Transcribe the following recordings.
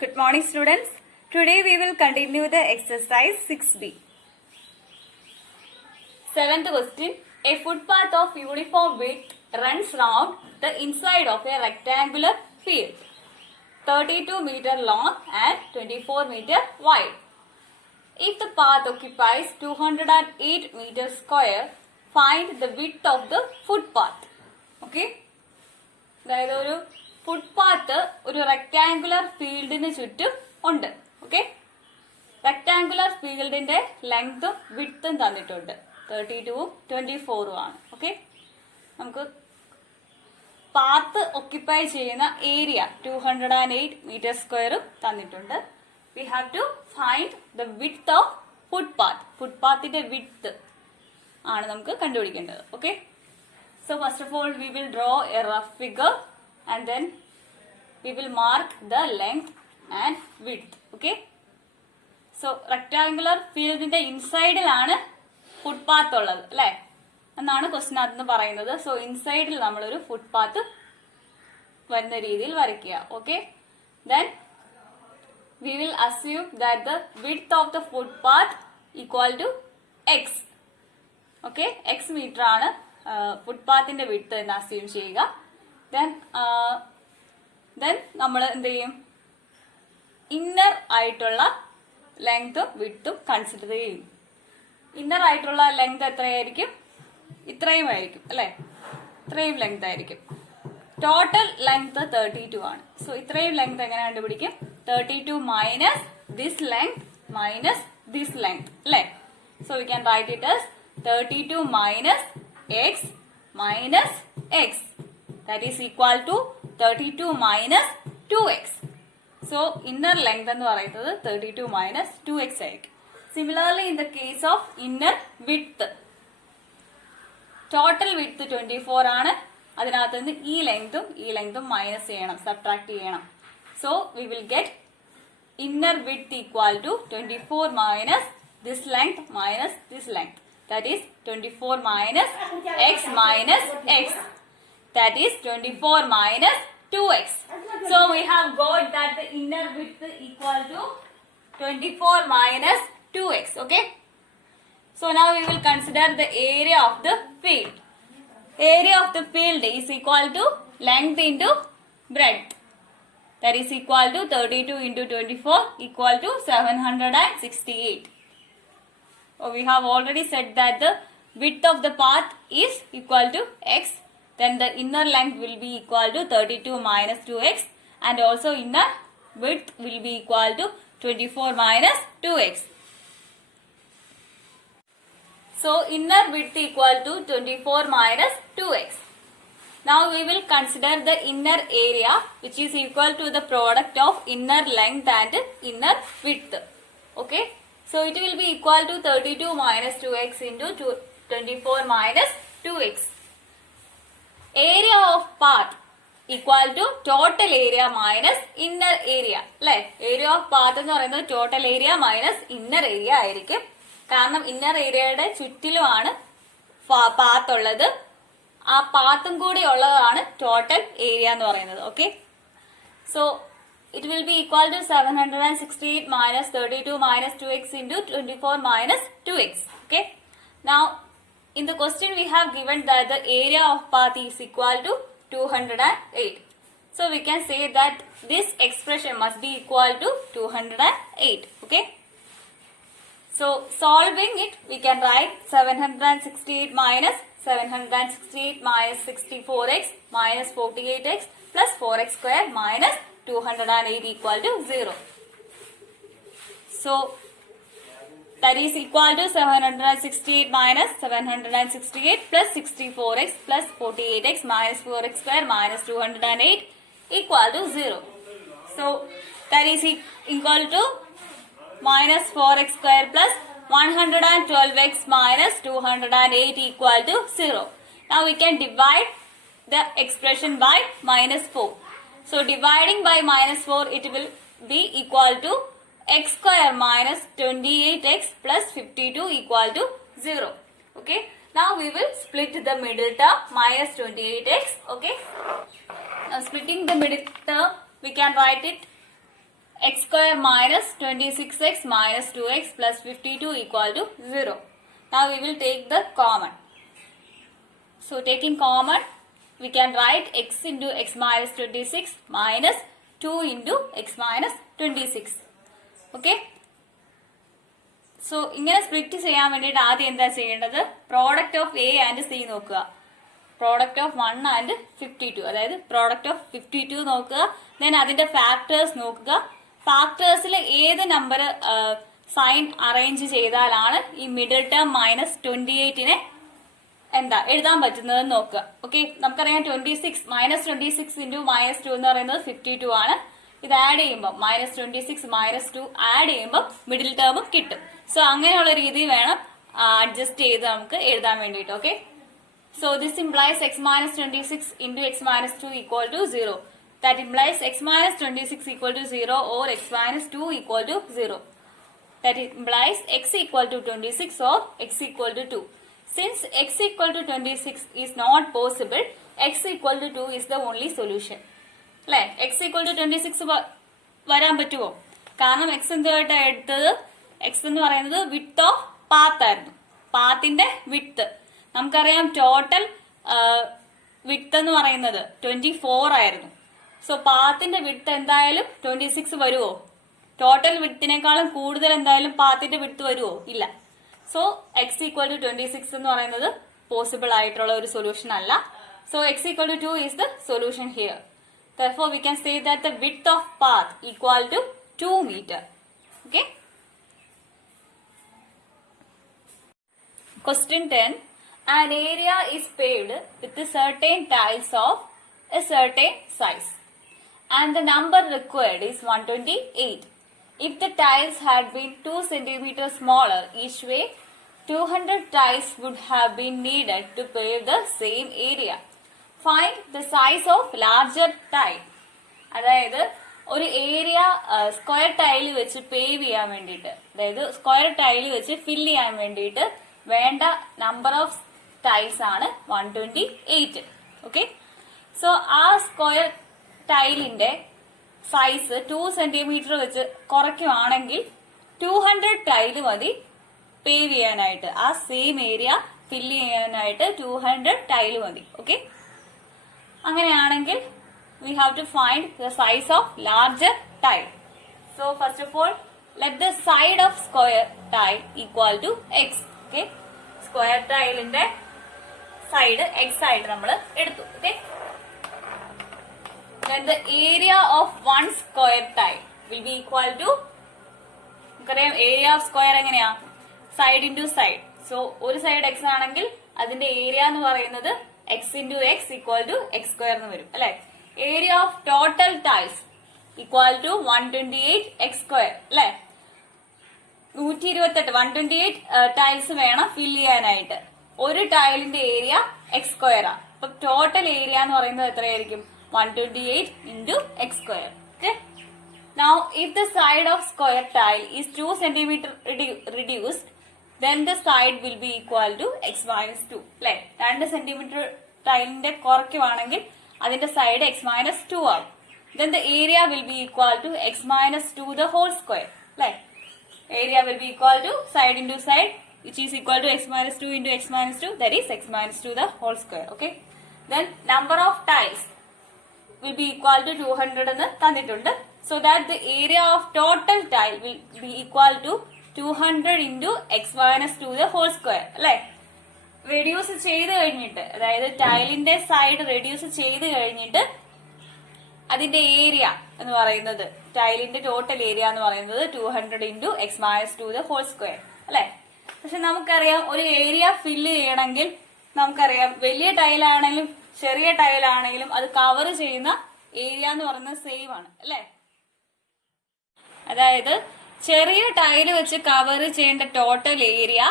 Good morning, students. Today we will continue the exercise 6b. Seventh question. A footpath of uniform width runs round the inside of a rectangular field, 32 meter long and 24 meter wide. If the path occupies 208 meters square, find the width of the footpath. Okay? അതായത് ഒരു footpath ഒരു rectangular ഫീൽഡിന് ചുറ്റും ഉണ്ട്. Okay, rectangular ഫീൽഡിന്റെ ലെങ്തും വിഡ്ത്തും തന്നിട്ടുണ്ട്. 32ഉം 24ഉം ആണ്. Okay, നമുക്ക് പാത്ത് ഒക്യുപ്പൈ ചെയ്യുന്ന ഏരിയ 208 മീറ്റർ സ്ക്വയറും തന്നിട്ടുണ്ട്. We have to find the width of footpath. ഫുട്പാത്തിന്റെ വിഡ്ത്ത് ആണ് നമുക്ക് കണ്ടുപിടിക്കേണ്ടത്. Okay, so first of all we will draw a rough figure and then we will mark the length and width. Okay, so rectangular field ന്റെ ഇൻസൈഡിലാണ് footpath ഉള്ളത് അല്ലെ എന്നാണ് question അകത്ത് പറയുന്നത്. സോ ഇൻസൈഡിൽ നമ്മളൊരു ഫുട്പാത്ത് വരുന്ന രീതിയിൽ വരയ്ക്കുക. Okay, then we will assume that the width of the footpath equal to x. Okay, x metre ആണ് ഫുട്പാത്തിന്റെ വിഡ്ത്ത് എന്ന് അസ്യൂം ചെയ്യുക. ദെൻ നമ്മൾ എന്ത് ചെയ്യും, ഇന്നർ ആയിട്ടുള്ള ലെങ്തും വിഡ്ത്തും കൺസിഡർ ചെയ്യും. ഇന്നർ ആയിട്ടുള്ള ലെങ്ത് എത്രയായിരിക്കും? ഇത്രയും ആയിരിക്കും അല്ലെ, ഇത്രയും ലെങ്ത് ആയിരിക്കും. ടോട്ടൽ ലെങ്ത് 32 ആണ്. സോ ഇത്രയും ലെങ്ത് എങ്ങനെ കണ്ടുപിടിക്കും? 32 minus this length minus this length അല്ലെ. So we can write it as 32 minus x minus x, that is equal to 32 minus 2x. So inner length എന്ന് പറയുന്നത് 32 minus 2x ആയിരിക്കും. Similarly in the case of inner width, total width 24 ആണ്. അതിനകത്ത് നിന്ന് ഈ ലെങ്തും minus ചെയ്യണം, subtract ചെയ്യണം. So we will get inner width equal to 24 minus this length minus this length. That is 24 minus x minus x. That is 24 minus 2x. So we have got that the inner width equal to 24 minus 2x. Okay. So now we will consider the area of the field. Area of the field is equal to length into breadth. That is equal to 32 into 24 equal to 768. We have already said that the width of the path is equal to x. Then the inner length will be equal to 32 minus 2x, and also inner width will be equal to 24 minus 2x. So inner width equal to 24 minus 2x. Now we will consider the inner area, which is equal to the product of inner length and inner width. Okay. So it will be equal to 32 minus 2x into 24 minus 2x. Area of path equal to total area minus inner area. അല്ലെ, area of path എന്ന് പറയുന്നത് total area minus inner area ആയിരിക്കും. കാരണം inner ഏരിയയുടെ ചുറ്റിലുമാണ് path ഉള്ളത്. ആ പാത്തും കൂടി ഉള്ളതാണ് ടോട്ടൽ ഏരിയ എന്ന് പറയുന്നത്. Okay, so it will be equal to 768 minus 32 minus 2x into 24 minus 2x. Okay. Now, in the question we have given that the area of path is equal to 208. So, we can say that this expression must be equal to 208. Okay. So, solving it, we can write 768 minus 64x minus 48x plus 4x square minus 208 equal to 0. So that is equal to 768 minus 768 plus 64x plus 48x minus 4x square minus 208 equal to 0. So that is equal to minus 4x square plus 112x minus 208 equal to 0. Now we can divide the expression by minus 4. So dividing by minus 4, it will be equal to x square minus 28x plus 52 equal to 0. Okay. Now we will split the middle term minus 28x. Okay. Now splitting the middle term, we can write it x square minus 26x minus 2x plus 52 equal to 0. Now we will take the common. So taking common, we can write x into x minus 26 minus 2 into x minus 26. Okay. So ഇങ്ങനെ split ചെയ്യാൻ വേണ്ടിയിട്ട് ആദ്യം എന്താ ചെയ്യേണ്ടത്? Product of A and C നോക്കുക. Product of 1 and 52, അതായത് product of 52 നോക്കുക. Then അതിന്റെ ഫാക്ടേഴ്സ് നോക്കുക. ഫാക്ടേഴ്സിൽ ഏത് നമ്പർ സൈൻ അറേഞ്ച് ചെയ്താലാണ് ഈ മിഡിൽ ടേം മൈനസ് 28നെ എന്താ എഴുതാൻ പറ്റുന്നത് നോക്കുക. ഓക്കെ, നമുക്കറിയാം 26 മൈനസ് 26 ഇൻറ്റു മൈനസ് 2 എന്ന് പറയുന്നത് 52 ആണ്. ഇത് ആഡ് ചെയ്യുമ്പോൾ മൈനസ് 26 മൈനസ് 2 ആഡ് ചെയ്യുമ്പോൾ മിഡിൽ ടേമും കിട്ടും. സോ അങ്ങനെയുള്ള രീതി വേണം അഡ്ജസ്റ്റ് ചെയ്ത് നമുക്ക് എഴുതാൻ വേണ്ടിയിട്ട്. Okay, so this implies x minus 26 into x minus 2 equal to 0. That implies x minus 26 equal to 0 or x minus 2 equal to 0. That implies x equal to 26 or x equal to 2. Since x equal to 26 is not possible, x equal to 2 is the only solution. അല്ലെ, x equal to 26 വരാൻ പറ്റുമോ? കാരണം x എന്തുമായിട്ടാണ് എടുത്തത്? x എന്ന് പറയുന്നത് width of path ആയിരുന്നു. പാത്തിന്റെ width നമുക്കറിയാം. Total width എന്ന് പറയുന്നത് 24 ആയിരുന്നു. സോ പാത്തിന്റെ വിഡ്ത്ത് എന്തായാലും 26 വരുമോ? ടോട്ടൽ വിഡ്ത്തിനേക്കാളും കൂടുതൽ എന്തായാലും പാത്തിന്റെ വിഡ്ത്ത് വരുമോ? ഇല്ല. സോ എക്സ് ഈക്വൽ ടു 26 എന്ന് പറയുന്നത് പോസിബിൾ ആയിട്ടുള്ള ഒരു സൊല്യൂഷൻ അല്ല. So x equal to 2 is the solution here. Therefore, we can say that the width of path equal to 2 meter. Okay. Question 10. An area is paved with certain tiles of a certain size, and the number required is 128. If the tiles had been 2 centimeters smaller each way, 200 tiles would have been needed to pave the same area. Find the size of larger tile. അതായത് ഒരു area square tile വെച്ച് pave ചെയ്യാൻ വേണ്ടിയിട്ട്, അതായത് square tile വെച്ച് fill ചെയ്യാൻ വേണ്ടിയിട്ട് വേണ്ട നമ്പർ ഓഫ് ടൈൽസ് ആണ് 128. ഓക്കെ, സോ ആ സ്ക്വയർ ടൈലിന്റെ സൈസ് 2 സെന്റിമീറ്റർ വെച്ച് കുറയ്ക്കുവാണെങ്കിൽ 200 ടൈല് മതി പേവ് ചെയ്യാനായിട്ട്. ആ സെയിം ഏരിയ ഫില്ല് ചെയ്യാനായിട്ട് 200 ടൈല് മതി. ഓക്കെ, അങ്ങനെയാണെങ്കിൽ we have to find the size of larger tile. So first of all, let the side of square tile equal to x. Okay, square tile inde side x side നമ്മൾ എടുത്തു. Okay, then the area of one square tile will be equal to, നമുക്കറിയാം area of square എങ്ങനെയാ? side into side. So ഒരു side x ആണെങ്കിൽ അതിന്റെ area എന്ന് പറയുന്നത് x into x equal to x square എന്ന് വരും അല്ലെ. Area of total tiles equal to 128 x square അല്ലെ. 128 ടൈൽസ് വേണം ഫില്ല് ചെയ്യാനായിട്ട്. ഒരു ടൈലിന്റെ ഏരിയ x square ആ. അപ്പൊ ടോട്ടൽ ഏരിയ എന്ന് പറയുന്നത് എത്രയായിരിക്കും? 128 into x square. Okay, now if the side of square tile is 2 centimetre reduced, then the side will be equal to x minus 2 അല്ലെ. 2 സെന്റിമീറ്റർ ടൈലിന്റെ കുറയ്ക്കുവാണെങ്കിൽ അതിന്റെ സൈഡ് x minus 2 ആവും. Then the area will be equal to x minus 2 the whole square അല്ലെ. Area will be equal to side into side, which is equal to x minus 2 into x minus 2, that is x minus 2 the whole square. Okay, then number of tiles will be equal to 200 എന്ന് തന്നിട്ടുണ്ട്. So that the area of total tile will be equal to 200 into x minus 2 the whole square അല്ലെ. Reduce ചെയ്ത് കഴിഞ്ഞിട്ട്, അതായത് ടൈലിന്റെ side reduce ചെയ്ത് കഴിഞ്ഞിട്ട് അതിന്റെ area എന്ന് പറയുന്നത്, ടൈലിന്റെ ടോട്ടൽ ഏരിയ എന്ന് പറയുന്നത് 200 into x minus 2 the whole square അല്ലെ. പക്ഷെ നമുക്കറിയാം ഒരു ഏരിയ ഫില്ല് ചെയ്യണമെങ്കിൽ നമുക്കറിയാം വലിയ ടൈലാണെങ്കിലും ചെറിയ ടൈലാണെങ്കിലും അത് കവർ ചെയ്യുന്ന ഏരിയ എന്ന് പറയുന്നത് സെയിം ആണ് അല്ലെ. അതായത് ചെറിയ ടൈല് വെച്ച് കവർ ചെയ്യേണ്ട ടോട്ടൽ ഏരിയ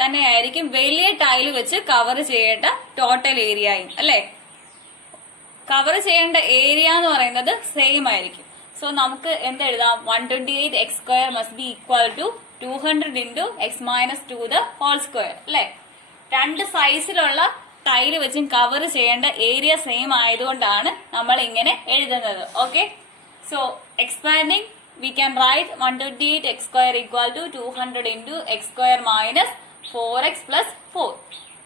തന്നെയായിരിക്കും വലിയ ടൈല് വെച്ച് കവർ ചെയ്യേണ്ട ടോട്ടൽ ഏരിയയും അല്ലെ. കവർ ചെയ്യേണ്ട ഏരിയ എന്ന് പറയുന്നത് സെയിം ആയിരിക്കും. സോ നമുക്ക് എന്തെഴുതാം? 128 x square must be equal to 200 into x minus 2 the whole square അല്ലെ. രണ്ട് സൈസിലുള്ള ടൈല് വെച്ചും കവർ ചെയ്യേണ്ട ഏരിയ സെയിം ആയതുകൊണ്ടാണ് നമ്മൾ ഇങ്ങനെ എഴുതുന്നത്. Okay, So expanding, we can write 128 x square equal to 200 into x square minus 4x plus 4.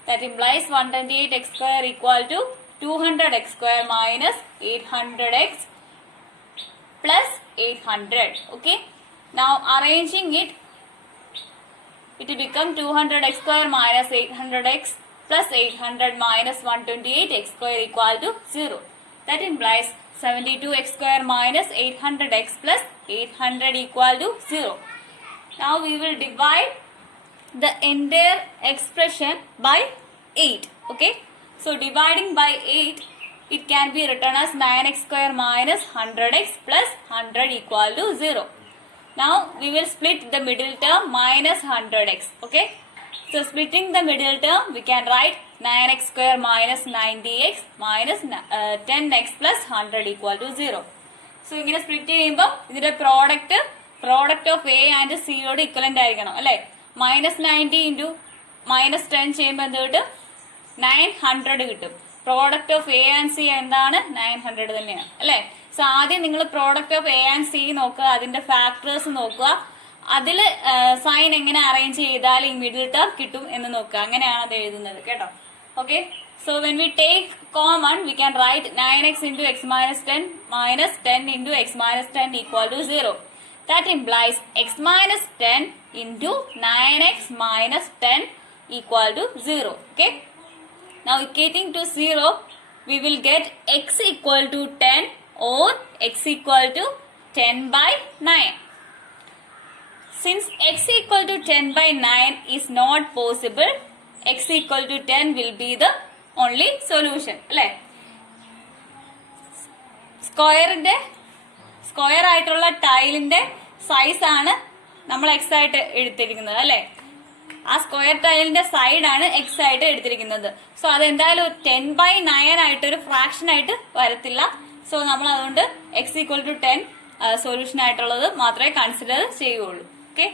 That implies 128 x square equal to 200 x square minus 800x plus 800. Okay. Now arranging it, it will become 200 x square minus 800x plus 800 minus 128 x square equal to 0. That implies 72 x square minus 800x plus 800 equal to 0. Now we will divide the entire expression by 8. Okay. So dividing by 8, it can be written as 9x square minus 100x plus 100 equal to 0. Now we will split the middle term minus 100x. Okay. So splitting the middle term, we can write 9x square minus 90x minus 10x plus 100 equal to 0. So ഇങ്ങനെ split ചെയ്യുമ്പോൾ ഇതിന്റെ product of A and സിയോട് equivalent ആയിരിക്കണം അല്ലെ. -90 into -10 ചെയ്യുമ്പോൾ എന്ത് കിട്ടും? 900 കിട്ടും. Product of A and C എന്താണ്? 900 തന്നെയാണ് അല്ലെ. സോ ആദ്യം നിങ്ങൾ product of A and C നോക്കുക, അതിന്റെ ഫാക്ടേഴ്സ് നോക്കുക, അതിൽ സൈൻ എങ്ങനെ അറേഞ്ച് ചെയ്താൽ ഈ മിഡിൽ ടേം കിട്ടും എന്ന് നോക്കുക. അങ്ങനെയാണ് അത് എഴുതുന്നത് കേട്ടോ. Okay. So when we take common, V can right 9x into x minus 10 minus 10 into x minus 10 equal to 0. That implies x minus 10 into 9x minus 10 equal to 0. Okay. Now equating to 0, we will get x equal to 10 or x equal to 10 by 9. Since x equal to 10 by 9 is not possible, x equal to 10 will be the only solution. അല്ലെ. Square ആയിട്ടുള്ള ടൈലിന്റെ size ആണ് നമ്മൾ X ആയിട്ട് എടുത്തിരിക്കുന്നത് അല്ലെ. ആ square ടൈലിന്റെ സൈഡാണ് X ആയിട്ട് എടുത്തിരിക്കുന്നത്. സോ അതെന്തായാലും 10 by 9 ആയിട്ട് ഒരു ഫ്രാക്ഷൻ ആയിട്ട് വരത്തില്ല. സോ നമ്മൾ അതുകൊണ്ട് x equal to 10 സൊല്യൂഷൻ ആയിട്ടുള്ളത് മാത്രമേ കൺസിഡർ ചെയ്യുള്ളൂ. ഓക്കെ.